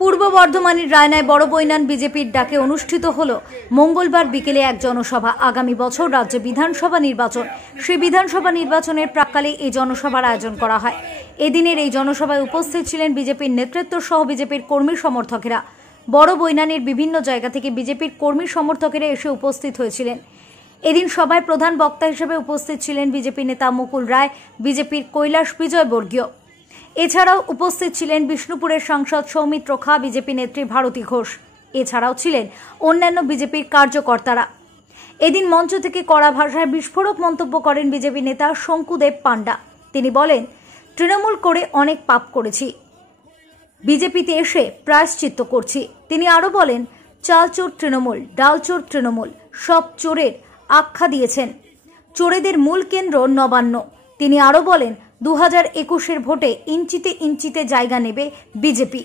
পূর্ব বর্ধমানের রায়নায় বড় বৈনান বিজেপির ডাকে অনুষ্ঠিত হল মঙ্গলবার বিকেলে এক জনসভা। আগামী বছর রাজ্যে বিধানসভা নির্বাচন, সেই বিধানসভা নির্বাচনের প্রাক্কালে এই জনসভার আয়োজন করা হয়। এদিনের এই জনসভায় উপস্থিত ছিলেন বিজেপির নেতৃত্ব সহ বিজেপির কর্মী সমর্থকেরা। বড় বৈনানের বিভিন্ন জায়গা থেকে বিজেপির কর্মী সমর্থকেরা এসে উপস্থিত হয়েছিলেন। এদিন সভায় প্রধান বক্তা হিসেবে উপস্থিত ছিলেন বিজেপি নেতা মুকুল রায়, বিজেপির কৈলাস বিজয় বর্গীয়। এছাড়াও উপস্থিত ছিলেন বিষ্ণুপুরের সাংসদ সৌমিত্র খা, বিজেপি নেত্রী ভারতী ঘোষ। এছাড়াও ছিলেন অন্যান্য বিজেপির কার্যকর্তারা। এদিন মঞ্চ থেকে কড়া ভাষায় বিস্ফোরক মন্তব্য করেন বিজেপি নেতা শঙ্কুদেব পান্ডা। তিনি বলেন, তৃণমূল করে অনেক পাপ করেছি, বিজেপিতে এসে প্রায়শ্চিত্ত করছি। তিনি আরো বলেন, চাল চোর তৃণমূল, ডাল চোর তৃণমূল, সব চোরের আখ্যা দিয়েছেন। চোরেদের মূল কেন্দ্র নবান্ন। তিনি আরো বলেন, 2021-এর ভোটে ইঞ্চিতে ইঞ্চিতে জায়গা নেবে বিজেপি।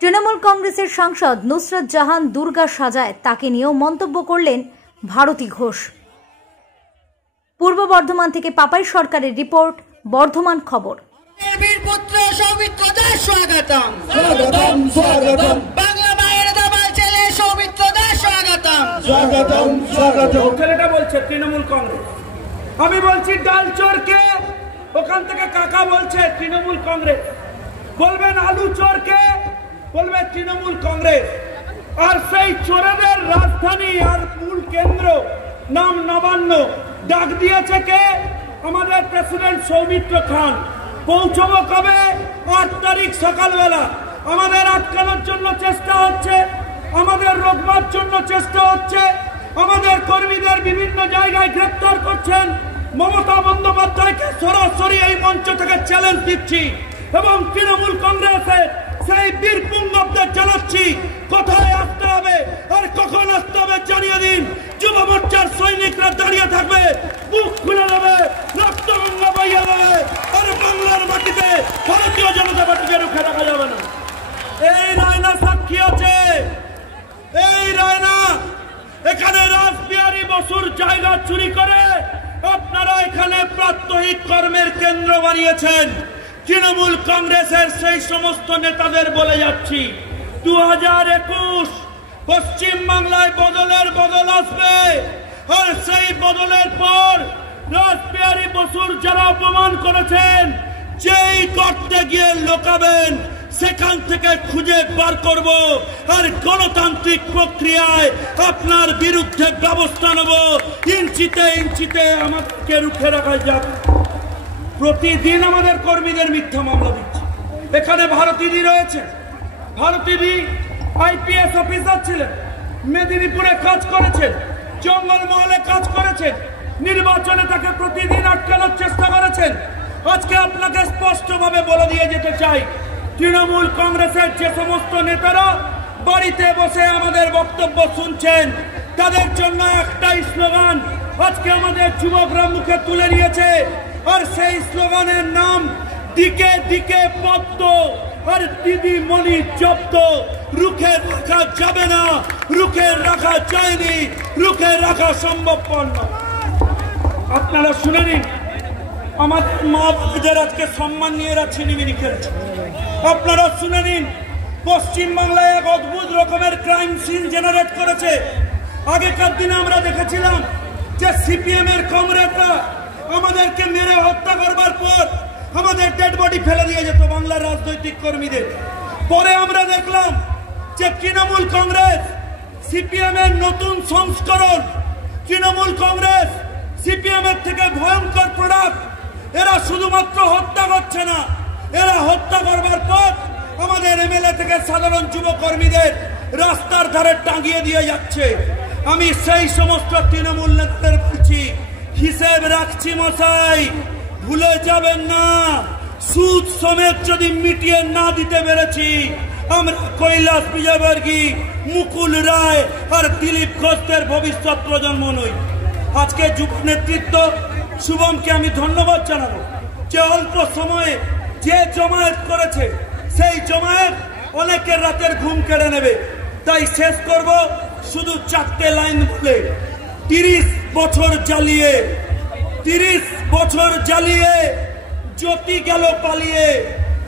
তৃণমূল কংগ্রেসের সাংসদ নুসরত জাহান দুর্গা সাজায়, তাকে নিয়েও মন্তব্য করলেন ভারতী ঘোষ। পূর্ব বর্ধমান থেকে পাপাই সরকারের রিপোর্ট, বর্ধমান খবর। ছেলেটা বলছে তৃণমূল কংগ্রেস, আমি বলছি ডাল চোরকে। ওখান থেকে কাকা বলছে তৃণমূল কংগ্রেস। বলবেন আলু চোরকে, বলবে তৃণমূল কংগ্রেস। আর সেই চোরেদের রাজধানী আর মূল কেন্দ্র নাম নবান্ন। ডাক দিয়েছে কে? আমাদের প্রেসিডেন্ট সৌমিত্র খান। পৌঁছবো কবে? 8 তারিখ সকালবেলা। আমাদের আটকানোর জন্য চেষ্টা হচ্ছে, আমাদের রোকবার জন্য চেষ্টা হচ্ছে, আমাদের কর্মীদের বিভিন্ন জায়গায় গ্রেফতার করছেন। মমতা বন্দ্যোপাধ্যায়কে সরাসরি এই মঞ্চ থেকে চ্যালেঞ্জ দিচ্ছি এবং তৃণমূল কংগ্রেসের সেই বীর পুঙ্গবদের জানাচ্ছি, কোথায় আসতে হবে আর কখন আসতে হবে জানিয়ে দিন। যুব মোর্চার সৈনিকরা দাঁড়িয়ে থাকবে, বুক খুলে দেবে, রক্তগঙ্গা বইয়ে দেবে, আর বাংলার মাটিতে ভারতীয় জনতা পার্টিকে রুখে রাখা যাবে না। এই রায়না সাক্ষী আছে, এই রায়না। এখানে রাসবিহারী বসুর জায়গা চুরি করে আপনারা এখানে প্রাত্যহিক কর্মের কেন্দ্র বানিয়েছেন। তৃণমূল কংগ্রেসের সেই সমস্ত নেতাদের বলে যাচ্ছি, 2021 পশ্চিম বাংলায় বদলের বদল আসবে। আর সেই বদলের পর রাসবিহারী বসুর যারা অপমান করেছেন, যেই করতে গিয়ে লোকাবেন, সেখান থেকে খুঁজে বার করব আর গণতান্ত্রিক প্রক্রিয়ায় আপনার বিরুদ্ধে ব্যবস্থা নেব। ইঞ্চিতে ইঞ্চিতে আমাকে রুখে রাখা যাবে। প্রতিদিন আমাদের কর্মীদের মিথ্যা মামলা দিচ্ছে। এখানে ভারতীদি রয়েছে, ভারতীদি আইপিএস অফিসার ছিলেন, মেদিনীপুরে কাজ করেছেন, জঙ্গলমহলে কাজ করেছেন, নির্বাচনে তাকে প্রতিদিন আটকানোর চেষ্টা করেছেন। আজকে আপনাকে স্পষ্টভাবে বলে দিয়ে যেতে চাই, তৃণমূল কংগ্রেসের যে সমস্ত নেতারা বাড়িতে বসে আমাদের বক্তব্য শুনছেন, তাদের জন্য একটাই স্লোগান আজকে আমাদের যুবকরা মুখে তুলে নিয়েছে। আর সেই স্লোগানের নাম দিকে দিকে পদ্ম আর দিদিমণি জব্দ। রুখে রাখা যাবে না, রুখে রাখা যায়নি, রুখে রাখা সম্ভবপর না। আপনারা শুনে নিন, আমাদের মা বাবাদের আজকে সম্মান নিয়ে এরা ছিনিমিনি খেলছে। আপনারা শুনে নিন, পশ্চিমবাংলায় এক অদ্ভুত রকমের ক্রাইম সিন জেনারেট করেছে। আগেকার দিনে আমরা দেখেছিলাম যে সিপিএম এর কমরেডরা আমাদেরকে মেরে হত্যা করবার পর আমাদের ডেড বডি ফেলে দিয়ে যেত বাংলার রাজনৈতিক কর্মীদের। পরে আমরা দেখলাম যে তৃণমূল কংগ্রেস সিপিএম এর নতুন সংস্করণ। তৃণমূল কংগ্রেস সিপিএম এর থেকে ভয়ঙ্কর প্রোডাক্ট। এরা শুধুমাত্র হত্যা করছে না, এরা হত্যা করবার পর আমাদের এমএলএ থেকে সাধারণ যুবকর্মীদের রাস্তার ধারে টাঙিয়ে দিয়ে যাচ্ছে। আমি সেই সমস্ত তৃণমূল নেতাদের বলছি, হিসেব রাখছি মশাই, ভুলে যাবেন না। সুদ সমেত যদি মিটিয়ে না দিতে পেরেছি, আমরা কৈলাস বিজয়বর্গী, মুকুল রায় আর দিলীপ ঘোষের ভবিষ্যৎ প্রজন্ম নই। আজকে যুব নেতৃত্ব শুভমকে আমি ধন্যবাদ জানাবো যে অল্প সময়ে যে জমায়েত করেছে, সেই জমায়েত অনেকের রাতের ঘুম কেড়ে নেবে। তাই শেষ করব শুধু 4টে লাইন বলে, 30 বছর জ্বালিয়ে, 30 বছর জ্বালিয়ে জ্যোতি গেল পালিয়ে,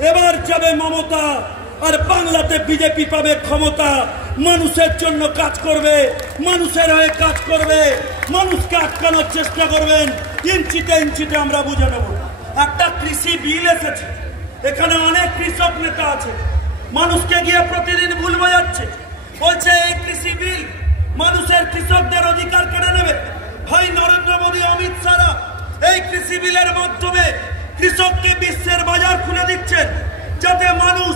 এবার যাবে মমতা। আর বাংলাতে বিজেপি পাবে ক্ষমতা, মানুষের জন্য কাজ করবে, মানুষের হয়ে কাজ করবে, মানুষকে আটকানোর চেষ্টা করবেন। ইঞ্চিতে ইঞ্চিতে আমরা বুঝে নেব। একটা কৃষি বিল এসেছে, এখানে অনেক কৃষক নেতা আছে, মানুষকে গিয়ে প্রতিদিন ভুল বোঝাচ্ছে, বলছে এই কৃষি বিল মানুষের কৃষকদের অধিকার কেড়ে নেবে। ভাই নরেন্দ্র মোদী, অমিত শাহ এই কৃষি বিলের মাধ্যমে কৃষককে বিশ্বের বাজার খুলে দিচ্ছেন, যাতে মানুষ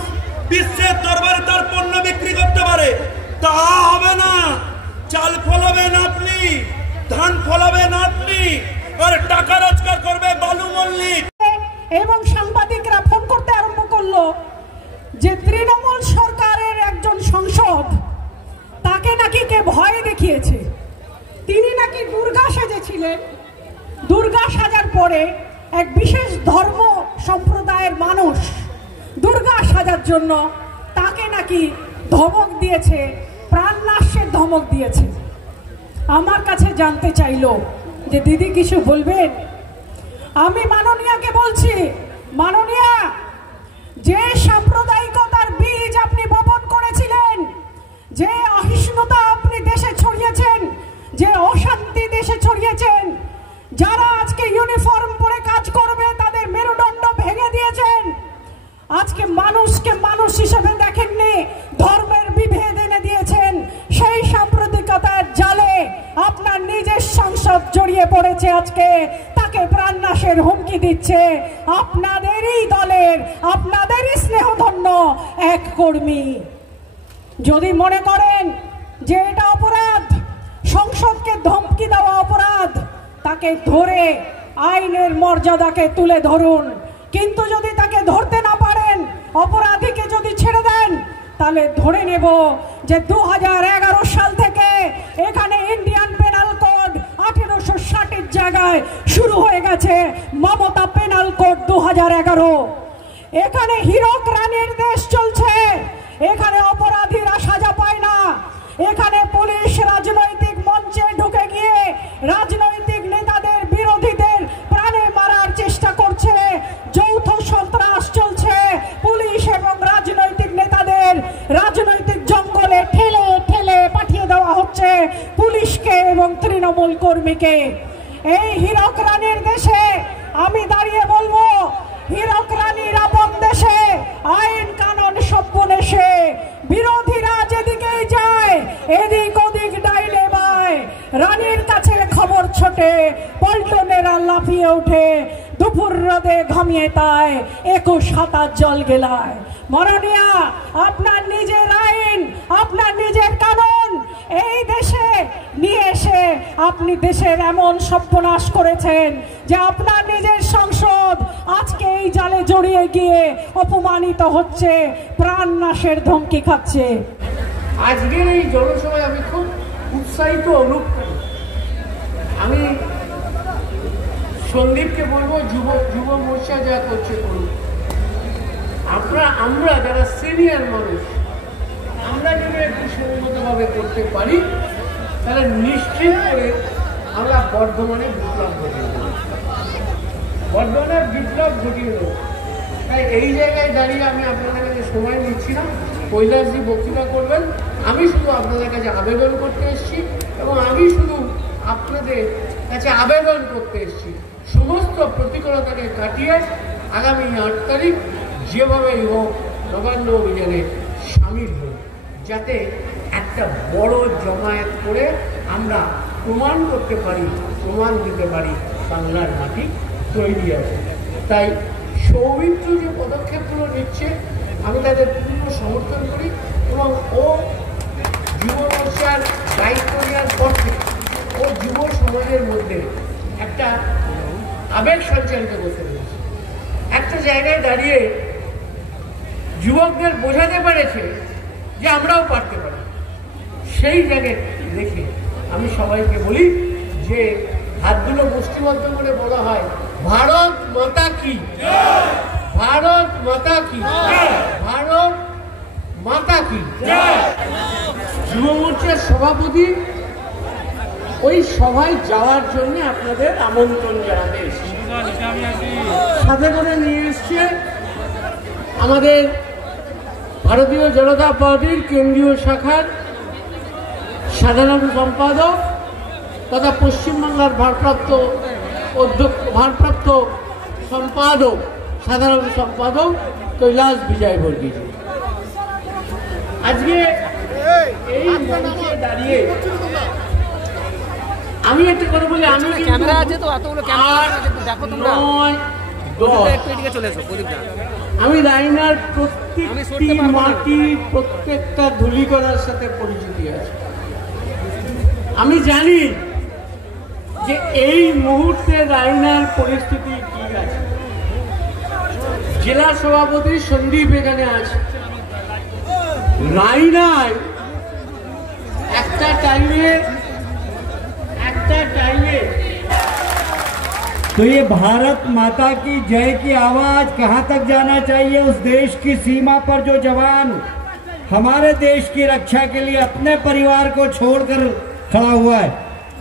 বিশ্বের দরবারে তার পণ্য বিক্রি করতে পারে। তা হবে না। চাল ফলাবেন আপনি, ধান ফলাবেন আপনি, আর টাকা রোজগার করবে বালু মল্লিক। এবং সাংবাদিকরা ফোন করতে আরম্ভ করলো যে তৃণমূল সরকারের একজন সংসদ, তাকে নাকি কে ভয় দেখিয়েছে। তিনি নাকি দুর্গা সেজেছিলেন। দুর্গা সাজার পরে এক বিশেষ ধর্ম সম্প্রদায়ের মানুষ দুর্গা সাজার জন্য তাকে নাকি ধমক দিয়েছে, প্রাণনাশের ধমক দিয়েছে। আমার কাছে জানতে চাইলো যে দিদি কিছু বলবেন। আমি মাননীয়াকে বলছি, মাননীয়া, যে সাম্প্রদায়িকতার বীজ আপনি বপন করেছিলেন, যে অহিষ্ণুতা আপনি দেশে ছড়িয়েছেন, যে অশান্তি দেশে ছড়িয়েছেন, যারা আজকে ইউনিফর্ম পরে কাজ করবে তাদের মেরুদণ্ড ভেঙে দিয়েছেন, আজকে মানুষকে মানুষ হিসেবে দেখেননি, ধর্মের বিভেদ এনে দিয়েছেন, সেই সাম্প্রদায়িকতার জালে আপনার নিজের সংসদ জড়িয়ে পড়েছে। আজকে তাকে প্রাণনাশের হুমকি দিচ্ছে আপনাদেরই দলের, আপনাদেরই স্নেহধন্য এক কর্মী। যদি মনে করেন যে এটা অপরাধ, সংসদকে ধমকি দেওয়া অপরাধ, তাকে ধরে আইনের মর্যাদাকে তুলে ধরুন। কিন্তু যদি তাকে ধরতে না পারেন, অপরাধীকে যদি ছেড়ে দেন, তাহলে ধরে নেব যে 2011 সাল থেকে এখানে ইন্ডিয়ান পেনাল কোড 1860-এর জায়গায় শুরু হয়ে গেছে মমতা পেনাল কোড 2011। এখানে হীরক রানীর দেশ চলছে, এখানে অপরাধীরা সাজা পায় না। এখানে পুলিশ রাজনৈতিক মঞ্চে ঢুকে গিয়ে রাজনৈতিক নেতাদের, বিরোধীদের প্রাণে মারার চেষ্টা করছে। যৌথ সন্ত্রাস চলছে। পুলিশ এবং রাজনৈতিক নেতাদের রাজনৈতিক জঙ্গলে ঠেলে ঠেলে পাঠিয়ে দেওয়া হচ্ছে, পুলিশকে এবং তৃণমূল কর্মীকে। এই হীরক রানীর দেশে আমি দাঁড়িয়ে বলবো, হীরক রানীর আপন দেশে আইন কানুন সব্বনেশে বিরোধীরা যেদিকেই যায় এদিক ওদিক ডাইলে বায়, রানীর কাছে খবর ছোটে, পল্টনেরা লাফিয়ে ওঠে, দুপুর রোদে ঘামিয়ে তাই 21 হাতার জল গেলায়। মাননীয়া, আপনার নিজের আইন, আপনার নিজের কানুন এই দেশে নিয়ে এসে আপনি দেশের এমন সর্বনাশ করেছেন যে আপনার নিজের সংসদ আজকে এই জালে জড়িয়ে গিয়ে অপমানিত হচ্ছে, প্রাণনাশের ধমকি খাচ্ছে। আজকের এই জনসভায় আমি খুব উৎসাহিত অনুভব করি। আমি সন্দীপকে বলবো, যুব মোর্চা যা করছে করুন। আমরা যারা সিনিয়র মানুষ, আমরা যদি একটু সংগতভাবে করতে পারি, তাহলে নিশ্চিত করে আমরা বর্ধমানে বিপ্লব ঘটিয়ে দেব। বর্ধমানের বিপ্লব ঘটিয়ে দেব। তাই এই জায়গায় দাঁড়িয়ে আমি আপনাদের কাছে সময় নিচ্ছি না, কৈলাসজি বক্তৃতা করবেন। আমি শুধু আপনাদের কাছে আবেদন করতে এসেছি, এবং আমি শুধু আপনাদের কাছে আবেদন করতে এসেছি সমস্ত প্রতিকূলতাকে কাটিয়ে আগামী 8 তারিখ যেভাবেই হোক নবান্ন অভিযানে সামিল হই, যাতে একটা বড় জমায়েত করে আমরা প্রমাণ করতে পারি, প্রমাণ দিতে পারি বাংলার মাটি তৈরি আছে। তাই সৌমিত্র যে পদক্ষেপগুলো নিচ্ছে আমি তাদের পূর্ণ সমর্থন করি, এবং ও যুব মোর্চার দায়িত্ব নেওয়ার পর থেকে ও যুব সমাজের মধ্যে একটা আবেগ সঞ্চালিত করতে পেরেছে। একটা জায়গায় দাঁড়িয়ে যুবকদের বোঝাতে পেরেছে যে আমরাও পারতে পারি। সেই জায়গায় দেখে আমি সবাইকে বলি যে হাতগুলো মুষ্টিবদ্ধ করে বলা হয়, ভারত মাতা কি, ভারত মাতা কি, ভারত মাতা কি। যুব মোর্চার সভাপতি ওই সভায় যাওয়ার জন্য আপনাদের আমন্ত্রণ জানাতে এসেছে, সাথে করে নিয়ে এসছে আমাদের ভারতীয় জনতা পার্টির কেন্দ্রীয় শাখার সাধারণ সম্পাদক তথা পশ্চিমবাংলার ভারপ্রাপ্ত সম্পাদক সাধারণ সম্পাদক কৈলাস বিজয়বর্গীয়। আজকে এই মঞ্চে দাঁড়িয়ে আমি একটা কথা বলি, আমি ক্যামেরা আছে তো, এতগুলো ক্যামেরা দেখো তোমরা, আমি রাইনার প্রত্যেকটি মাটি প্রত্যেকটা ধূলিকণার সাথে পরিচিতি আছে। আমি জানি যে এই মুহূর্তে রাইনার পরিস্থিতি কি আছে। জেলা সভাপতি সন্দীপ এখানে আছে। রাইনায় একটা টাইমে तो ये भारत माता की जय की आवाज कहां तक जाना चाहिए? उस देश की सीमा पर जो जवान हमारे देश की रक्षा के लिए अपने परिवार को छोड़कर खड़ा हुआ है,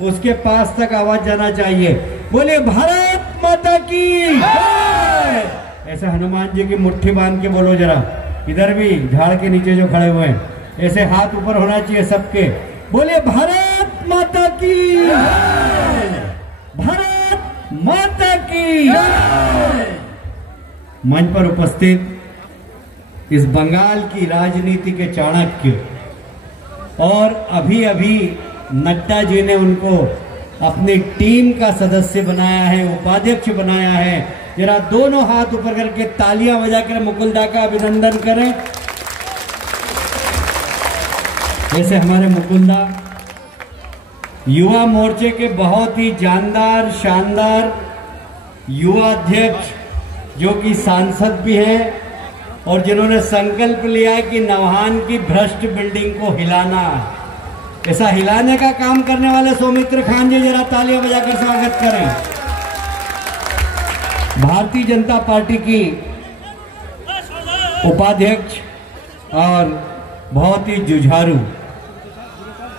उसके पास तक आवाज जाना चाहिए। बोले भारत माता की जय। ऐसे हनुमान जी की मुट्ठी बांध के बोलो जरा, इधर भी झाड़ के नीचे जो खड़े हुए हैं, ऐसे हाथ ऊपर होना चाहिए सबके। बोले भारत माता की जय, भारत माता की जय। मंच पर उपस्थित इस बंगाल की राजनीति के चाणक्य और अभी अभी नड्डा जी ने उनको अपनी टीम का सदस्य बनाया है, उपाध्यक्ष बनाया है, जरा दोनों हाथ ऊपर करके तालियां बजाकर मुकुलदा का अभिनंदन करें। जैसे हमारे मुकुलदा युवा मोर्चे के बहुत ही जानदार शानदार युवा अध्यक्ष, जो कि सांसद भी है और जिन्होंने संकल्प लिया है कि नवहान की भ्रष्ट बिल्डिंग को हिलाना। ऐसा हिलाने का काम करने वाले सौमित्र खान जी, जरा तालियां बजाकर स्वागत करें। भारतीय जनता पार्टी की उपाध्यक्ष और बहुत ही जुझारू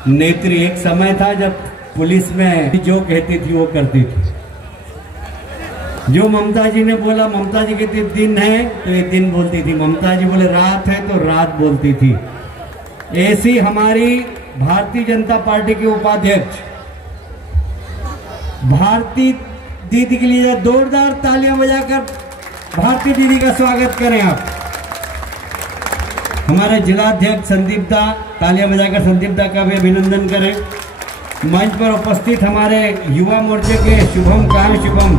नेत्री। एक समय था जब पुलिस में जो कहती थी वो करती थी। जो ममता जी ने बोला, ममता जी कहती दिन है तो ये दिन बोलती थी, ममता जी बोले रात है तो रात बोलती थी। ऐसी हमारी भारतीय जनता पार्टी के उपाध्यक्ष भारती दीदी के लिए जोरदार तालियां बजाकर भारती दीदी का स्वागत करें आप। हमारे जिलाध्यक्ष संदीप दा, तालियां बजाकर संदीप दा का भी अभिनंदन करें। मंच पर उपस्थित हमारे युवा मोर्चे के शुभम शुभम,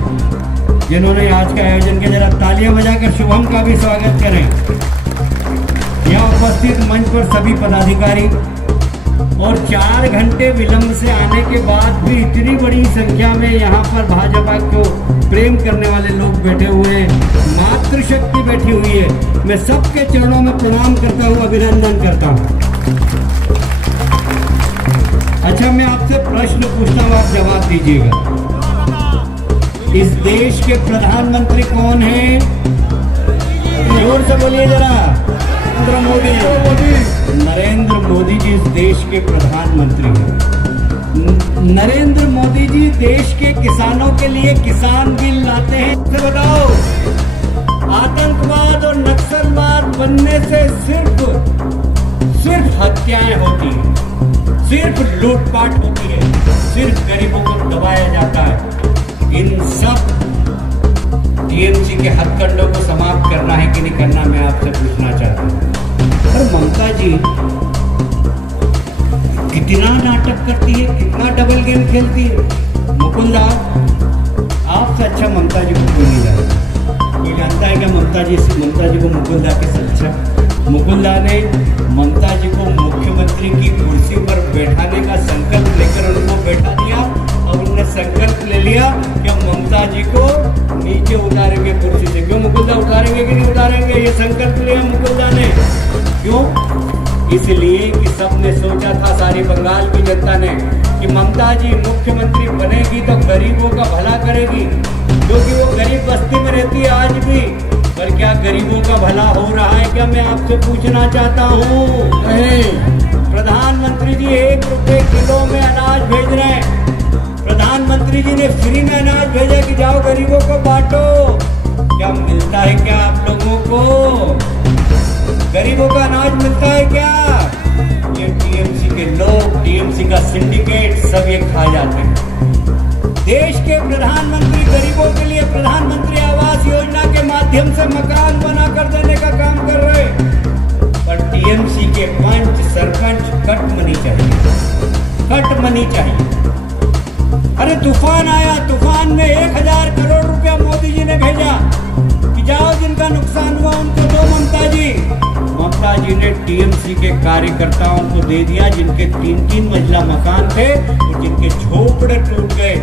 जिन्होंने आज का आयोजन किया, जरा तालियां बजाकर शुभम का भी स्वागत करें। यहाँ उपस्थित मंच पर सभी पदाधिकारी और 4 घंटे विलंब से आने के बाद भी इतनी बड़ी संख्या में यहाँ पर भाजपा को प्रेम करने वाले लोग बैठे हुए हैं, मातृशक्ति बैठी हुई है। मैं सबके चरणों में प्रणाम करता हूँ, अभिनंदन करता हूँ। अच्छा, मैं आपसे प्रश्न पूछता हूँ, आप जवाब दीजिएगा। इस देश के प्रधानमंत्री कौन हैं? जोर से बोलिए जरा। नरेंद्र मोदी। नरेंद्र मोदी जी इस देश के प्रधानमंत्री हैं। नरेंद्र मोदी जी देश के किसानों के लिए किसान बिल लाते हैं। तो बताओ, आतंकवाद और नक्सलवाद बनने से सिर्फ हत्याएं होती हैं, सिर्फ लूटपाट होती है, सिर्फ गरीबों को दबाया जाता है। इन सब टीएमसी के हथकंडों को समाप्त करना है कि नहीं करना, मैं आपसे पूछना चाहता हूँ। पर ममता जी कितना नाटक करती है, कितना डबल गेम खेलती है। मुकुलदा, आपसे अच्छा ममता जी को कोई नहीं जानता। कोई जानता है क्या ममता जी को मुकुलदा के अच्छा? मुकुलदा ने ममता जी को मुख्यमंत्री की कुर्सी पर बैठाने का संकल्प लेकर उनको बैठा दिया और उन्होंने संकल्प ले लिया कि हम ममता जी को नीचे उतारेंगे कुर्सी से। क्यों मुकुलदा, उतारेंगे कि नहीं उतारेंगे? ये संकल्प लिया मुकुलदा ने। क्यों? इसलिए कि सबने सोचा था, सारी बंगाल की जनता ने, कि ममता जी मुख्यमंत्री बनेगी तो गरीबों का भला करेगी, क्योंकि वो गरीब बस्ती में रहती है आज भी। पर क्या गरीबों का भला हो रहा है क्या? मैं आपसे पूछना चाहता हूँ। नहीं, प्रधानमंत्री जी 1 रुपए किलो में अनाज भेज रहे हैं। प्रधानमंत्री जी ने फ्री में अनाज भेजा कि जाओ गरीबों को बांटो। क्या मिलता है क्या आप लोगों को? गरीबों का अनाज मिलता है क्या? ये टीएमसी के लोग, टीएमसी का सिंडिकेट सब ये खा जाते हैं। देश के प्रधानमंत्री गरीबों के लिए प्रधानमंत्री आवास योजना के माध्यम से मकान बना कर देने का काम कर रहे, पर टीएमसी के पंच सरपंच कट मनी चाहिए, कट मनी चाहिए। अरे तूफान आया, तूफान में 1000 करोड़ रुपया मोदी जी ने भेजा कि जाओ जिनका नुकसान हुआ उनको दो। ममता जी ने टीएमसी के कार्यकर्ताओं को दे दिया, जिनके 3-3 मंजिला मकान थे और जिनके झोपड़े टूट गए,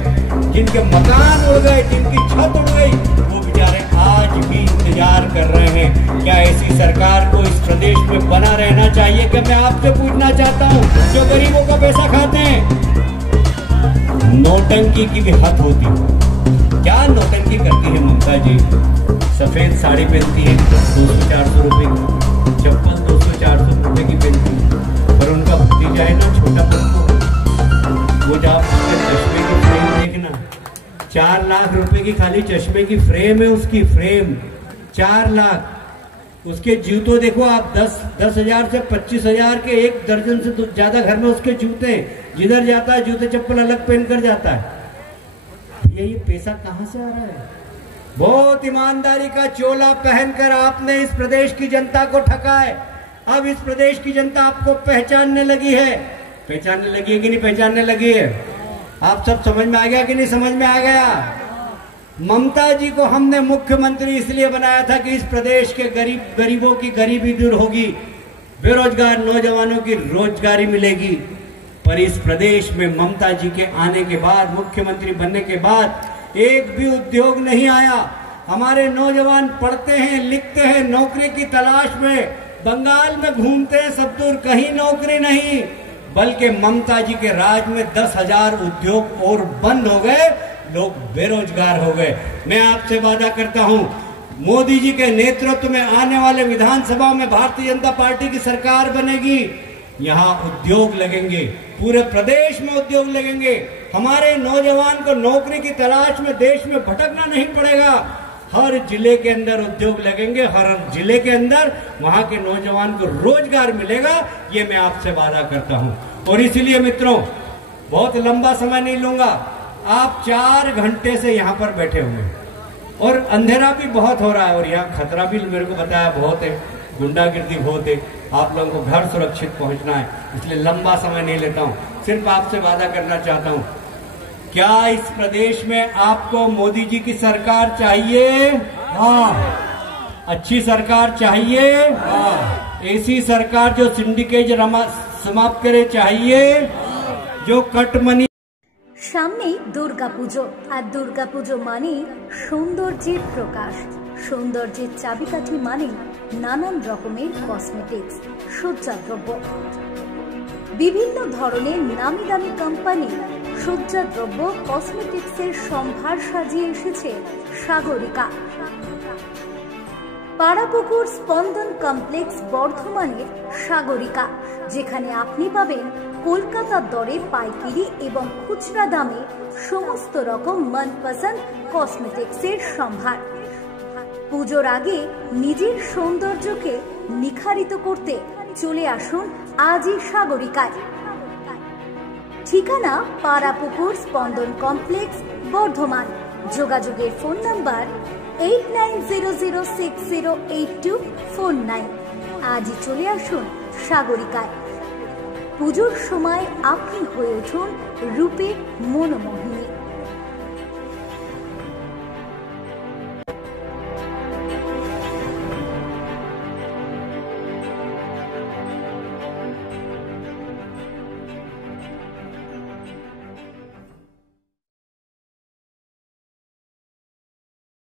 जिनके मकान उड़ गए, जिनकी छत उड़ गई, वो बेचारे आज भी इंतजार कर रहे हैं। क्या ऐसी सरकार को इस प्रदेश में बना रहना चाहिए? क्या मैं आपसे पूछना चाहता हूँ, जो गरीबों का पैसा खाते हैं। नोटंकी की भी हद होती है। क्या नोटंकी करती है ममता जी? सफेद साड़ी पहनती है 200-400 रुपए की, चप्पल 200-400 रुपए की पहनती है, पर उनका भतीजा है ना छोटा पप्पू, वो जब चश्मे की फ्रेम देखना, 4 लाख रुपए की खाली चश्मे की फ्रेम है, उसकी फ्रेम 4 लाख। उसके जूतों देखो आप, 10,000 से 25,000 के 1 दर्जन से ज्यादा घर में उसके जूते, जिधर जाता है जूते चप्पल अलग पहन कर जाता है। ये पैसा कहां से आ रहा है? बहुत ईमानदारी का चोला पहनकर आपने इस प्रदेश की जनता को ठगा है। अब इस प्रदेश की जनता आपको पहचानने लगी है। पहचानने लगी है कि नहीं पहचानने लगी है? आप सब समझ में आ गया कि नहीं समझ में आ गया? ममता जी को हमने मुख्यमंत्री इसलिए बनाया था कि इस प्रदेश के गरीबों की गरीबी दूर होगी, बेरोजगार नौजवानों की रोजगारी मिलेगी। पर इस प्रदेश में ममता जी के आने के बाद, मुख्यमंत्री बनने के बाद एक भी उद्योग नहीं आया। हमारे नौजवान पढ़ते हैं, लिखते हैं, नौकरी की तलाश में बंगाल में घूमते हैं, सब दूर, कहीं नौकरी नहीं। बल्कि ममता जी के राज में 10,000 उद्योग और बंद हो गए, लोग बेरोजगार हो गए। मैं आपसे वादा करता हूं, मोदी जी के नेतृत्व में आने वाले विधानसभा में भारतीय जनता पार्टी की सरकार बनेगी। यहाँ उद्योग लगेंगे, पूरे प्रदेश में उद्योग लगेंगे। हमारे नौजवान को नौकरी की तलाश में देश में भटकना नहीं पड़ेगा। हर जिले के अंदर उद्योग लगेंगे, हर जिले के अंदर वहां के नौजवान को रोजगार मिलेगा, ये मैं आपसे वादा करता हूं। और इसीलिए मित्रों, बहुत लंबा समय नहीं लूंगा। आप 4 घंटे से यहाँ पर बैठे हुए हैं और अंधेरा भी बहुत हो रहा है और यहाँ खतरा भी मेरे को बताया बहुत है, गुंडागिर्दी बहुत है। आप लोगों को घर सुरक्षित पहुंचना है, इसलिए लंबा समय नहीं लेता हूं। सिर्फ आपसे वादा करना चाहता हूं, क्या इस प्रदेश में आपको मोदी जी की सरकार चाहिए? हाँ। अच्छी सरकार चाहिए? हाँ। ऐसी सरकार जो सिंडिकेट समाप्त करे चाहिए, जो कटमनी। সামনেই দুর্গাপুজো, আর দুর্গাপুজো মানে সৌন্দর্যের প্রকাশ। সৌন্দর্যের চাবিকাঠি মানে নানান রকমের কসমেটিক্স, সজ্জাদ্রব্য। বিভিন্ন ধরনের নামি দামি কোম্পানি সজ্জাদ্রব্য, কসমেটিক্সের সম্ভার সাজিয়ে এসেছে সাগরিকা। পাড়াপুকুর স্পন্দন কমপ্লেক্স বর্ধমানের সাগরিকা, যেখানে আপনি পাবেন কলকাতার দরে পাইকারি এবং খুচরা দামে সমস্ত রকম মনপসন্দ কসমেটিক্সের সম্ভার। পুজোর আগে নিজের সৌন্দর্যকে নিখারিত করতে চলে আসুন আজই সাগরিকায়। ঠিকানা পাড়াপুকুর স্পন্দন কমপ্লেক্স বর্ধমান। যোগাযোগের ফোন নাম্বার 8900608249। আজই চলে আসুন সাগরিকায়। পুজোর সময় আপনি হয়ে উঠুন রূপে মনোমোহিনী।